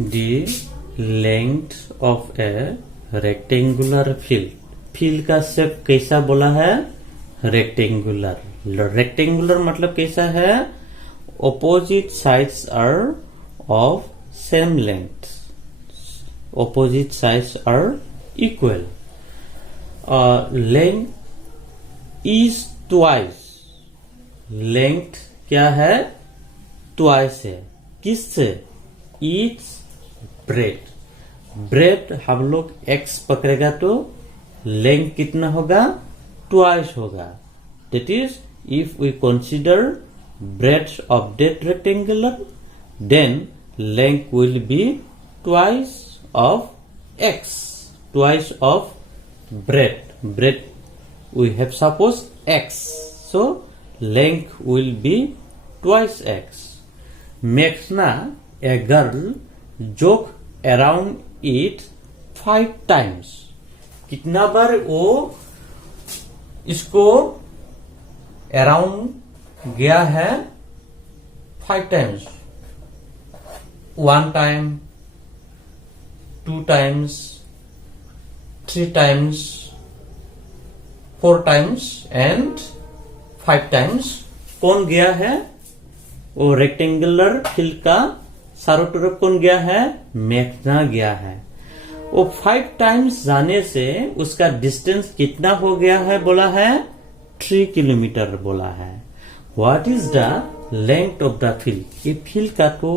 the length of a rectangular field. Field का shape कैसा बोला है? रेक्टेंगुलर। रेक्टेंगुलर मतलब कैसा है? Opposite sides are of same length, opposite sides are equal. Length is twice, length क्या है? ट्वाइस है। किससे? It's bread. ब्रेड हम लोग x पकड़ेगा तो लेंथ कितना होगा? ट्वाइस होगा। That is if we consider breadth of that rectangular, then length will be twice of x, twice of breadth. Breadth we have suppose x, so length will be twice x. Meghna, a girl, joke around it 5 times. कितना बार वो इसको around गया है? 5 times. 1 time, 2 times, 3 times, 4 times and 5 times. कौन गया है? वो rectangular field का चारों तरफ कौन गया है? मेघना गया है। वो 5 टाइम्स जाने से उसका डिस्टेंस कितना हो गया है? बोला है 3 किलोमीटर बोला है। What is the length of the field? ये फील्ड का तो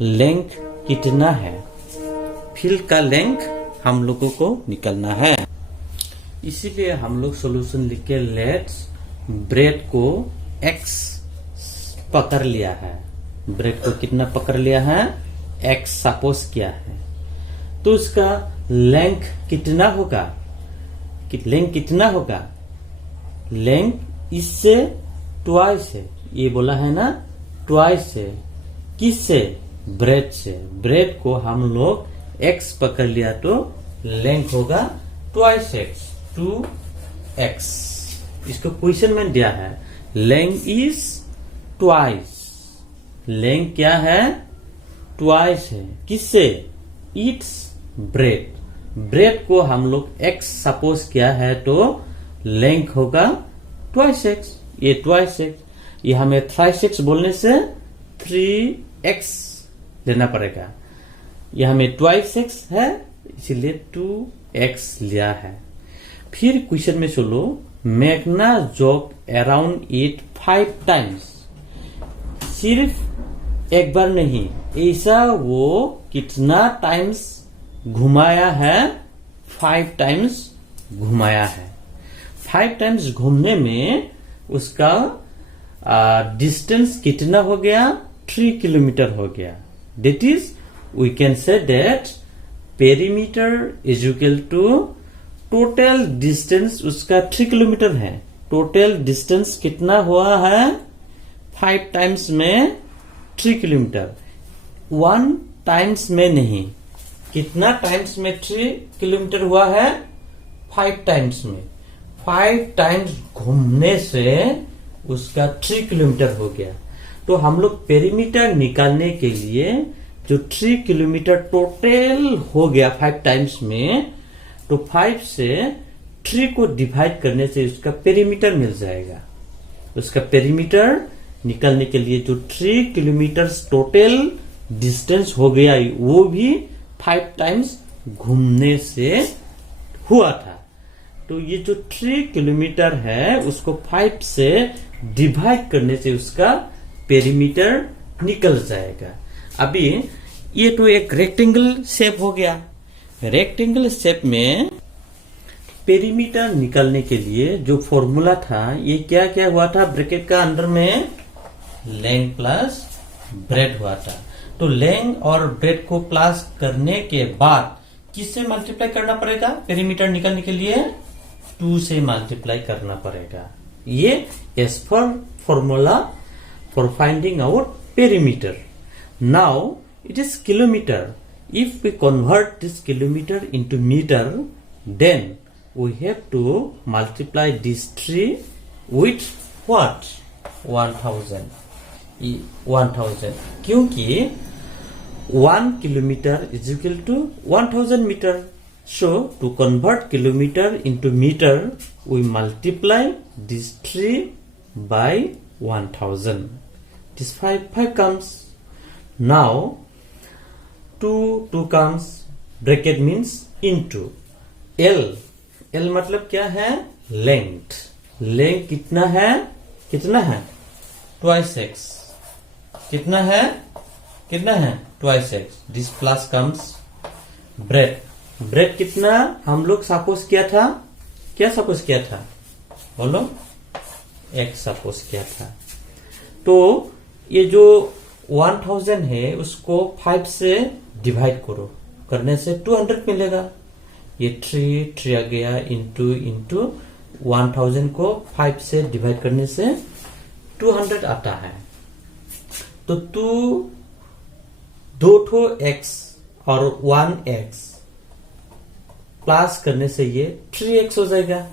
लेंथ कितना है? फील्ड का लेंथ हम लोगों को निकलना है, इसीलिए हम लोग सॉल्यूशन लिख के लेट्स ब्रेड को x पकड़ लिया है। ब्रेड को कितना पकड़ लिया है? x सपोज किया है, तो उसका लेंथ कितना होगा? लेंथ कितना होगा? लेंथ इससे ट्वाइस है, ये बोला है ना, ट्वाइस है। किससे? ब्रेड से। ब्रेड को हम लोग x पकड़ लिया तो लेंथ होगा ट्वाइस x, 2x। इसको क्वेश्चन में दिया है लेंथ इज ट्वाइस। लेंथ क्या है? ट्वाइस है। किससे? It's bread. ब्रेड को हम लोग x सपोज किया है तो लेंथ होगा ट्वाइस x। ये ट्वाइस x, ये हमें थ्राइस x बोलने से 3x लेना पड़ेगा। ये हमें ट्वाइस x है, इसीलिए 2x लिया है। फिर क्वेश्चन में चलो, मेघना जोक अराउंड इट 5 टाइम्स। सिर्फ एक बार नहीं, ऐसा वो कितना टाइम्स घुमाया है? 5 टाइम्स घुमाया है। 5 टाइम्स घूमने में उसका डिस्टेंस कितना हो गया? 3 किलोमीटर हो गया। That is we can say that perimeter is equal to total distance. उसका 3 किलोमीटर है। टोटल डिस्टेंस कितना हुआ है? 5 टाइम्स में 3 किलोमीटर। 1 टाइम्स में नहीं, कितना टाइम्स में 3 किलोमीटर हुआ है? 5 टाइम्स में। 5 टाइम्स घूमने से उसका 3 किलोमीटर हो गया। तो हम लोग पेरीमीटर निकालने के लिए जो 3 किलोमीटर टोटल हो गया 5 टाइम्स में, तो 5 से 3 को डिवाइड करने से उसका पेरीमीटर मिल जाएगा। उसका पेरीमीटर निकालने के लिए जो 3 किलोमीटर टोटल डिस्टेंस हो गया, वो भी 5 टाइम्स घूमने से हुआ था। तो ये जो 3 किलोमीटर है उसको 5 से डिवाइड करने से उसका पेरीमीटर निकल जाएगा। अभी ये तो एक रेक्टेंगल शेप हो गया। रेक्टेंगल शेप में पेरीमीटर निकालने के लिए जो फॉर्मूला था, ये क्या क्या हुआ था? ब्रैकेट का अंदर में लेंथ प्लस ब्रेड हुआ था। तो लेंथ और ब्रेड को प्लस करने के बाद किससे मल्टीप्लाई करना पड़ेगा? पेरीमीटर निकालने के लिए 2 से मल्टीप्लाई करना पड़ेगा। ये as for formula for finding out perimeter. Now it is kilometre. If we convert this kilometre into metre, then we have to multiply this 3 with what? 1000। 1000, क्योंकि 1 kilometer is equal to 1000 meter. So to convert kilometer into meter, we multiply this 3 by 1000. This 5 comes. Now 2 comes, bracket means into L मतलब क्या है? Length कितना है twice x. कितना है twice x. This plus comes breadth कितना हम लोग सपोज किया था? क्या सपोज किया था? बोलो, x सपोज किया था. तो ये जो 1000 है उसको 5 से डिवाइड करो, करने से 200 मिलेगा. ये 3 आ गया इंटू 1000 को 5 से डिवाइड करने से 200 आता है. तो 2 x और 1x प्लस करने से ये 3x हो जाएगा.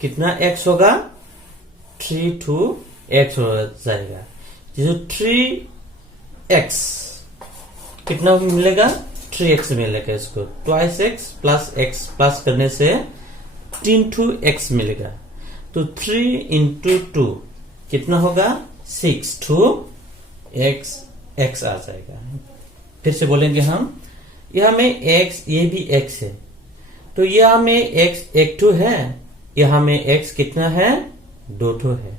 कितना x होगा? 3x हो जाएगा. जो 3x कितना मिलेगा? 3x मिलेगा. इसको ट्वाइस x प्लस करने से 3x मिलेगा. तो 3 into 2 कितना होगा? 6 2x आ जाएगा. फिर से बोलेंगे हम, यहां में x, ये भी x है, तो यहां में x 1 है, यहां में x कितना है? 2 है.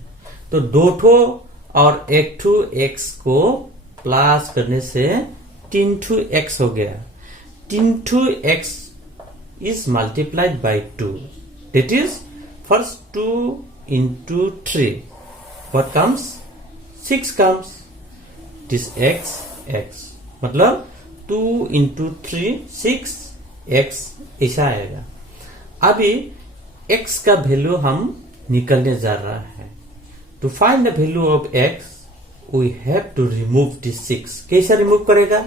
तो 2 और 1x को प्लस करने से 3x हो गया. 3x is multiplied by 2. That is, first 2 into 3. What comes? 6 comes. This x. मतलब 2 into 3 6x ऐसा आएगा. अभी x का वैल्यू हम निकलने जा रहा है. To find the value of x, we have to remove this 6. कैसा रिमूव करेगा?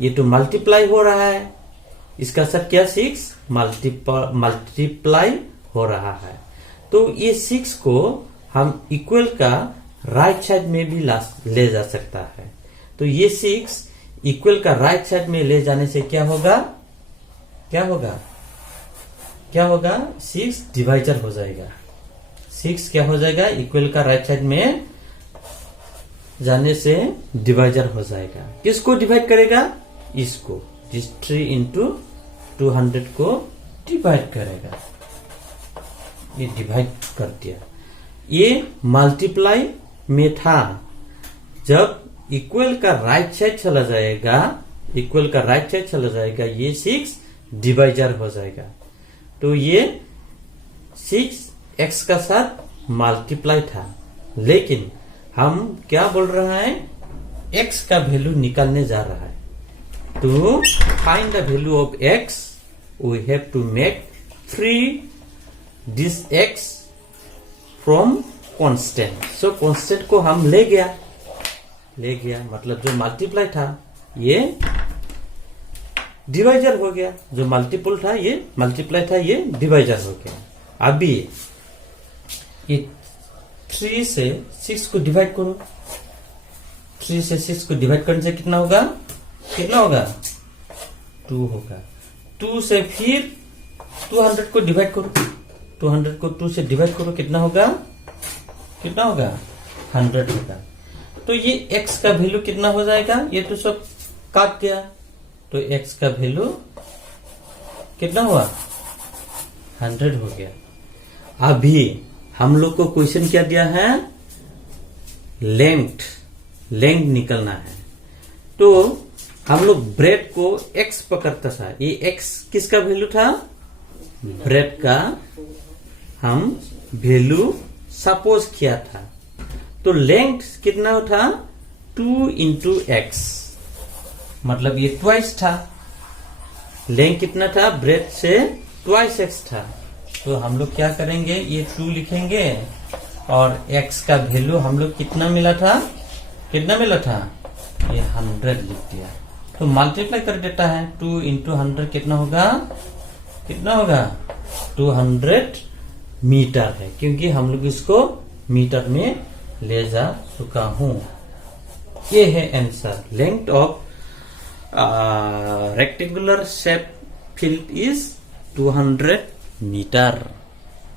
ये तो मल्टीप्लाई हो रहा है, इसका साथ क्या 6 मल्टीप्लाई हो रहा है. तो ये 6 को हम इक्वल का राइट साइड में भी ले जा सकता है. तो ये 6 इक्वल का राइट साइड में ले जाने से क्या होगा? 6 डिवाइजर हो जाएगा. 6 क्या हो जाएगा? इक्वल का राइट साइड में जाने से डिवाइजर हो जाएगा. किसको डिवाइड करेगा? इसको. जिस 3 into 200 को डिवाइड करेगा. ये डिवाइड कर दिया. ये मल्टीप्लाई में था. जब इक्वल का राइट साइड चला जाएगा, ये 6 डिवाइजर हो जाएगा. तो ये 6x का साथ मल्टीप्लाई था, लेकिन हम क्या बोल रहा है? x का वैल्यू निकालने जा रहा है. To find the value of x, we have to make free this x from constant. So constant को हम ले गया, मतलब जो मल्टीप्लाई था ये डिवाइजर हो गया. जो मल्टीपल था ये मल्टीप्लाई था, ये डिवाइजर हो गया. अभी ये 3 से 6 को डिवाइड करो. 3 से 6 को डिवाइड करने से कितना होगा? 2 होगा. 2 से फिर 200 को डिवाइड करो. 200 को 2 से डिवाइड करो. कितना होगा? 100 होगा. तो ये x का वैल्यू कितना हो जाएगा? ये तो सब काट गया. तो x का वैल्यू कितना हुआ? 100 हो गया. अभी हम लोग को क्वेश्चन क्या दिया है? लेंथ निकलना है. तो हम लोग ब्रेड को x पकड़ता था. ये x किसका वैल्यू था? ब्रेड का हम वैल्यू सपोज किया था. तो लेंथ कितना था? 2 into x, मतलब ये ट्वाइस था. लेंथ कितना था? ब्रेड से ट्वाइस x था. तो हम लोग क्या करेंगे? ये 2 लिखेंगे और x का वैल्यू हम लोग कितना मिला था? ये 100 लिख दिया. तो मल्टीप्लाई कर देता है. 2 into 100 कितना होगा? 200 मीटर है, क्योंकि हम लोग इसको मीटर में ले जा चुका हूं. ये है answer. Length of rectangular shape field is 200 meter.